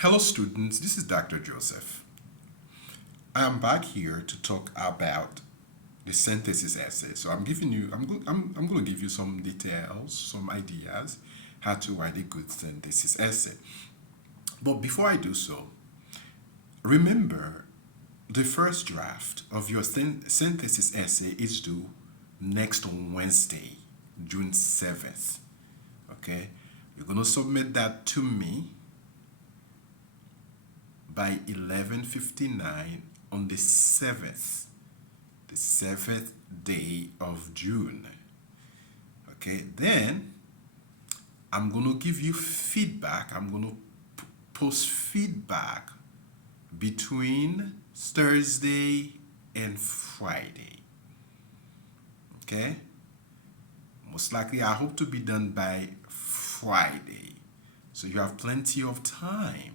Hello, students. This is Dr. Joseph. I'm back here to talk about the synthesis essay. So I'm going to give you some details, some ideas how to write a good synthesis essay. But before I do so, remember the first draft of your synthesis essay is due next Wednesday, June 7th. Okay? You're going to submit that to me by 11:59 on the 7th day of June. Okay, then I'm going to give you feedback. I'm going to post feedback between Thursday and Friday. Okay, most likely I hope to be done by Friday. So you have plenty of time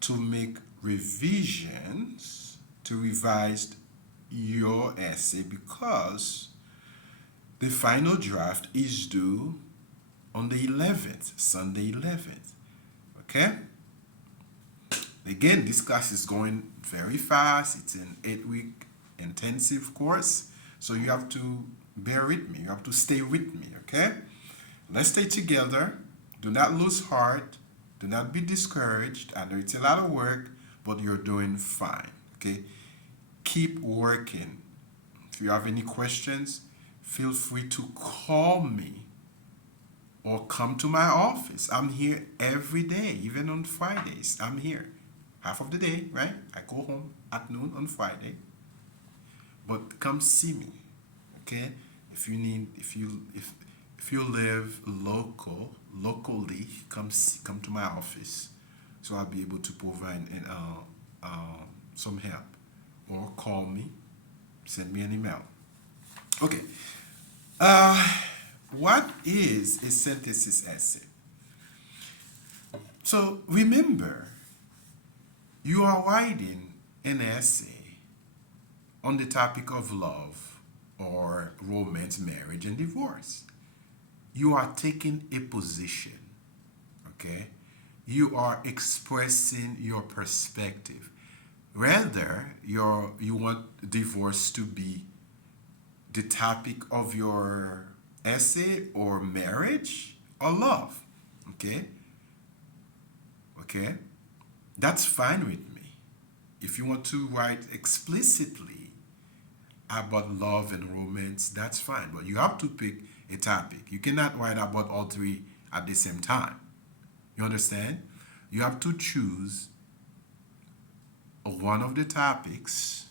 to make revisions to revise your essay because the final draft is due on the 11th, Sunday 11th. Okay? Again, this class is going very fast. It's an 8-week intensive course. So you have to bear with me. You have to stay with me. Okay? Let's stay together. Do not lose heart. Do not be discouraged. I know it's a lot of work, but you're doing fine. Okay? Keep working. If you have any questions, feel free to call me or come to my office. I'm here every day, even on Fridays. I'm here half of the day, right? I go home at noon on Friday. But come see me, okay? If you live locally, come to my office, so I'll be able to provide some help, or call me, send me an email. Okay. Uh, what is a synthesis essay? So remember, you are writing an essay on the topic of love or romance, marriage, and divorce. You are taking a position, okay? You are expressing your perspective. Rather, you want divorce to be the topic of your essay, or marriage, or love, okay? Okay? That's fine with me. If you want to write explicitly about love and romance, that's fine. But you have to pick a topic. You cannot write about all three at the same time. You understand? You have to choose one of the topics.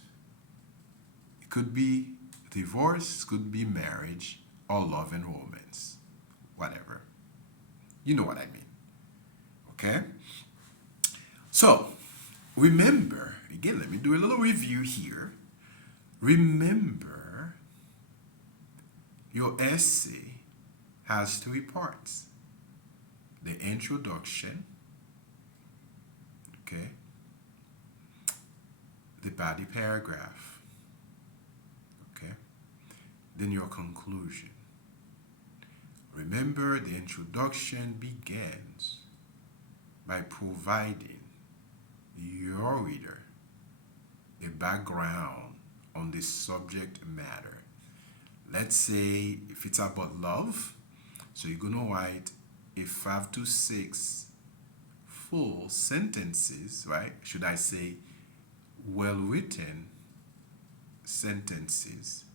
It could be divorce, could be marriage, or love and romance. Whatever. You know what I mean. Okay? So, remember, again, let me do a little review here. Remember, your essay has three parts: the introduction, okay, the body paragraph, okay, then your conclusion. Remember, the introduction begins by providing your reader a background on the subject matter. Let's say if it's about love, so you're going to write a 5 to 6 full sentences, right? Should I say well written sentences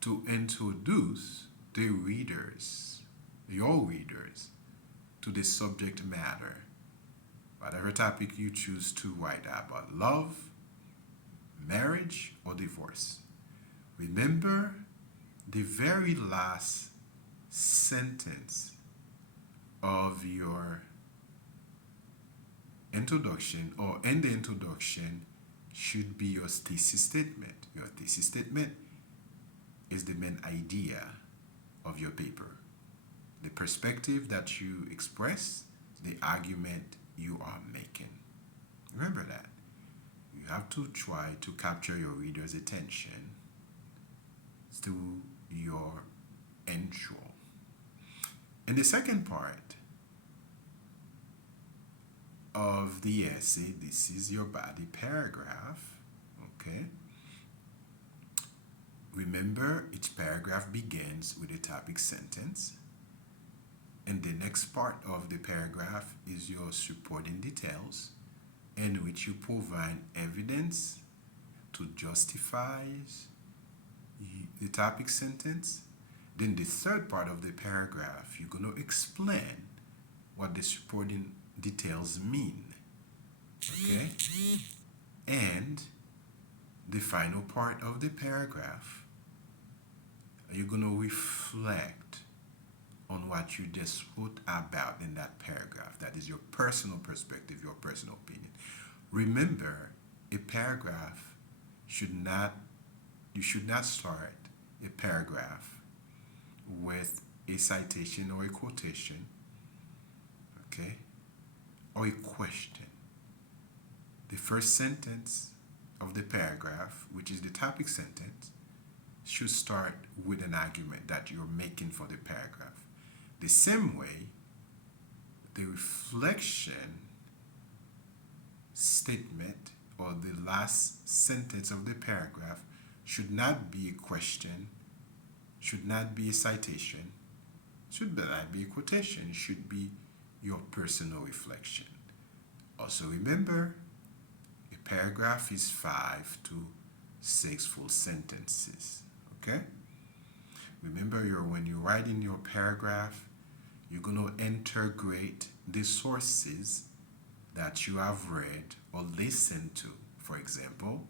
to introduce the readers, your readers, to the subject matter, whatever topic you choose to write about: love, marriage, or divorce. Remember, the very last sentence of your introduction, or in the introduction, should be your thesis statement. Your thesis statement is the main idea of your paper, the perspective that you express, the argument you are making. Remember that. You have to try to capture your reader's attention through your intro. In the second part, of the essay. This is your body paragraph. Okay. Remember, each paragraph begins with a topic sentence, and the next part of the paragraph is your supporting details, in which you provide evidence to justify the topic sentence. Then the third part of the paragraph, you're going to explain what the supporting details mean. Okay? And the final part of the paragraph, you're going to reflect on what you just wrote about in that paragraph. That is your personal perspective, your personal opinion. Remember, a paragraph you should not start a paragraph with a citation or a quotation, okay, or a question. The first sentence of the paragraph, which is the topic sentence, should start with an argument that you're making for the paragraph. The same way, the reflection statement or the last sentence of the paragraph should not be a question, should not be a citation, should not be a quotation, it should be your personal reflection. Also remember, a paragraph is 5 to 6 full sentences. Okay? Remember, when you're writing your paragraph, you're going to integrate the sources that you have read or listened to. For example,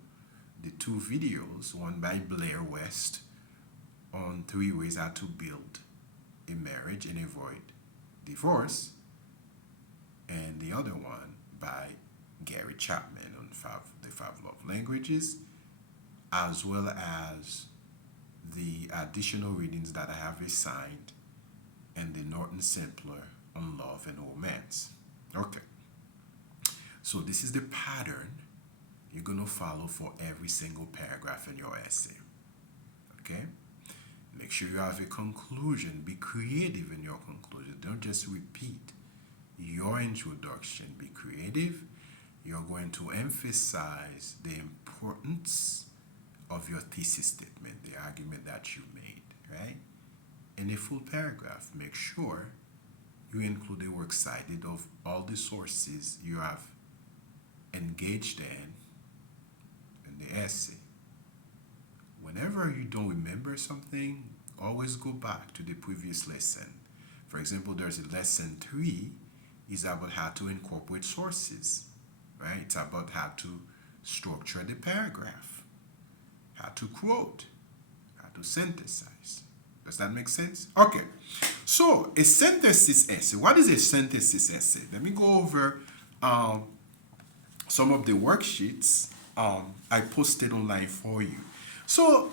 the 2 videos, one by Blair West on 3 ways how to build a marriage and avoid divorce, and the other one by Gary Chapman on the 5 love languages, as well as the additional readings that I have assigned and the Norton Simpler on love and romance. Okay. So this is the pattern you're going to follow for every single paragraph in your essay. Okay? Make sure you have a conclusion. Be creative in your conclusion. Don't just repeat your introduction. Be creative. You're going to emphasize the importance of your thesis statement, the argument that you made, right? In a full paragraph, make sure you include a works cited of all the sources you have engaged in the essay. Whenever you don't remember something, always go back to the previous lesson. For example, there's a lesson 3 is about how to incorporate sources, right? It's about how to structure the paragraph, how to quote, how to synthesize. Does that make sense? Okay. So a synthesis essay. What is a synthesis essay? Let me go over some of the worksheets I posted online for you. So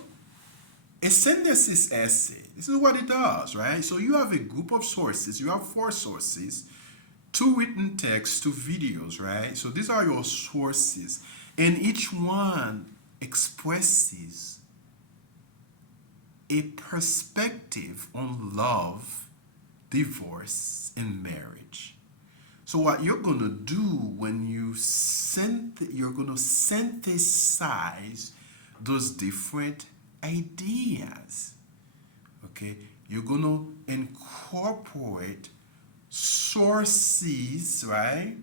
a synthesis essay, this is what it does, right? So you have a group of sources. You have 4 sources, 2 written texts, 2 videos, right? So these are your sources. And each one expresses a perspective on love, divorce, and marriage. So what you're going to do when you're going to synthesize those different ideas. Okay? You're going to incorporate sources, right?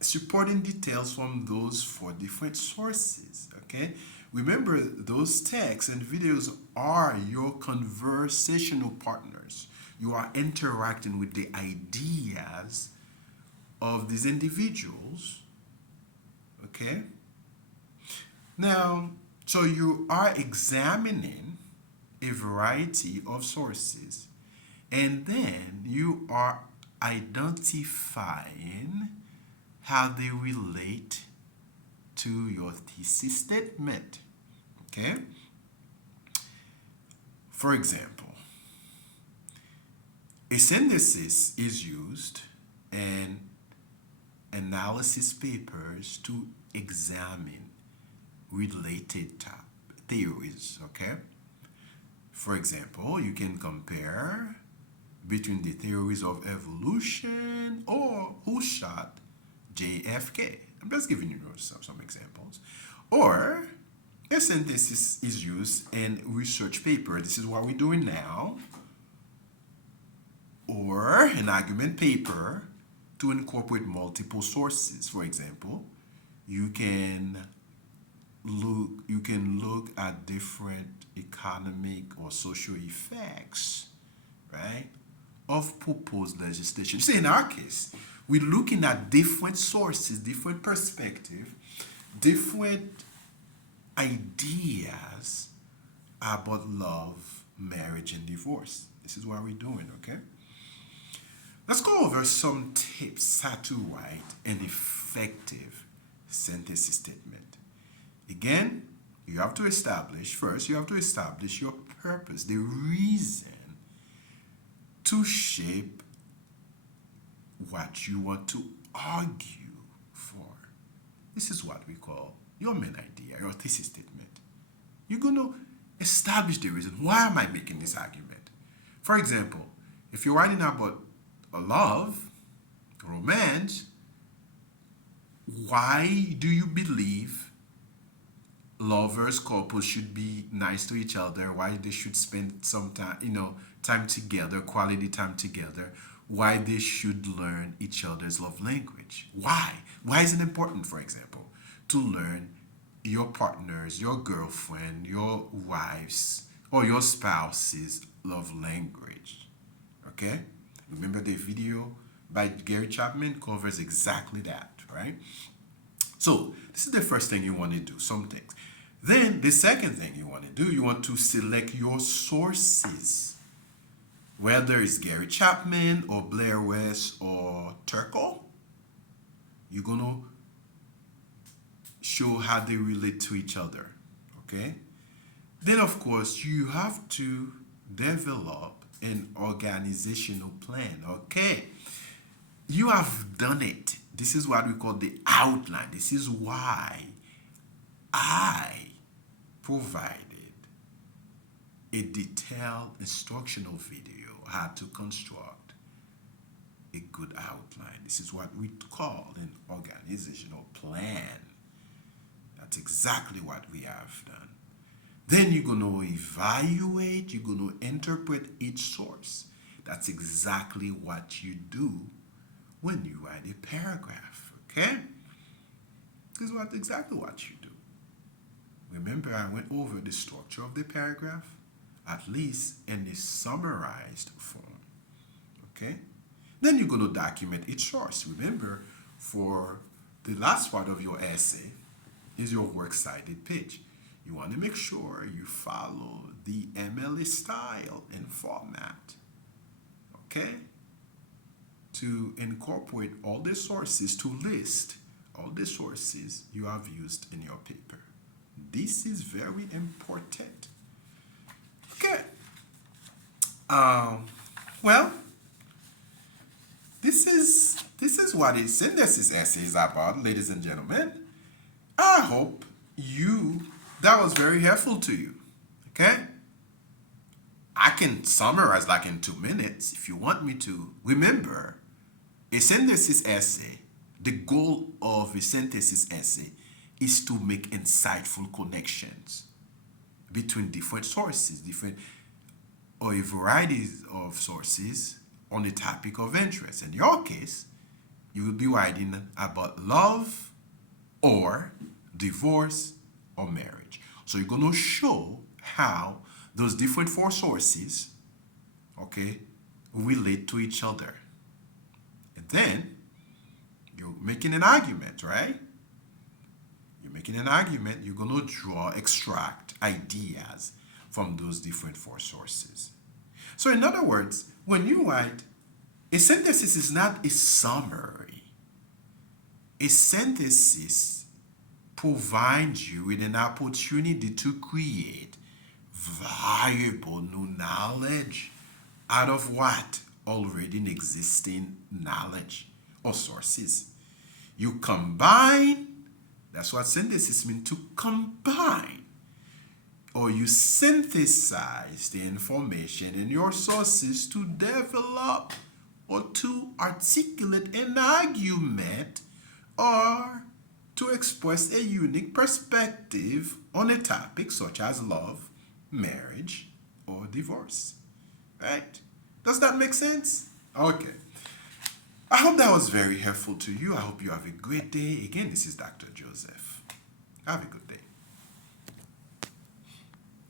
Supporting details from those 4 different sources. Okay? Remember, those texts and videos are your conversational partners. You are interacting with the ideas of these individuals. Okay? Now, so you are examining a variety of sources, and then you are identifying how they relate to your thesis statement. Okay? For example, a synthesis is used in analysis papers to examine related theories. Okay? For example, you can compare between the theories of evolution or who shot JFK. I'm just giving you some examples. Or a synthesis is used in research paper. This is what we're doing now. Or an argument paper to incorporate multiple sources. For example, you can look at different economic or social effects, right, of proposed legislation. See, in our case, we're looking at different sources, different perspectives, different ideas about love, marriage, and divorce. This is what we're doing, okay? Let's go over some tips how to write an effective synthesis statement. Again, you have to establish your purpose, the reason to shape what you want to argue for. This is what we call your main idea, your thesis statement. You're going to establish the reason. Why am I making this argument? For example, if you're writing about love, romance, why do you believe lovers, couples should be nice to each other? Why they should spend some time, time together, quality time together? Why they should learn each other's love language? Why? Why is it important, for example, to learn your partner's, your girlfriend, your wife's, or your spouse's love language? Okay? Remember the video by Gary Chapman covers exactly that, right? So this is the first thing you want to do, some things. Then the second thing you want to do, you want to select your sources. Whether it's Gary Chapman or Blair West or Turkle, you're going to show how they relate to each other, okay? Then, of course, you have to develop an organizational plan, okay? You have done it. This is what we call the outline. This is why I provided a detailed instructional video how to construct a good outline. This is what we call an organizational plan. That's exactly what we have done. Then you're going to evaluate, you're going to interpret each source. That's exactly what you do when you write a paragraph, okay? This is exactly what you do. Remember, I went over the structure of the paragraph, at least in a summarized form, okay? Then you're going to document each source. Remember, for the last part of your essay is your works cited page. You want to make sure you follow the MLA style and format, okay? To incorporate all the sources, to list all the sources you have used in your paper. This is very important. Okay. Well, this is what a synthesis essay is about, ladies and gentlemen. I hope that was very helpful to you. Okay? I can summarize like in 2 minutes if you want me to. Remember, a synthesis essay, the goal of a synthesis essay is to make insightful connections between different sources, or a variety of sources on a topic of interest. In your case, you will be writing about love or divorce or marriage. So you're going to show how those different 4 sources, okay, relate to each other. And then you're making an argument, right? You're making an argument. You're going to extract ideas from those different 4 sources. So in other words, when you write, a synthesis is not a summary. A synthesis provides you with an opportunity to create valuable new knowledge out of what? Already existing knowledge or sources. You combine, that's what synthesis means, to combine. Or you synthesize the information in your sources to develop or to articulate an argument or to express a unique perspective on a topic such as love, marriage, or divorce. Right? Does that make sense? Okay. I hope that was very helpful to you. I hope you have a great day. Again, this is Dr. Joseph. Have a good day.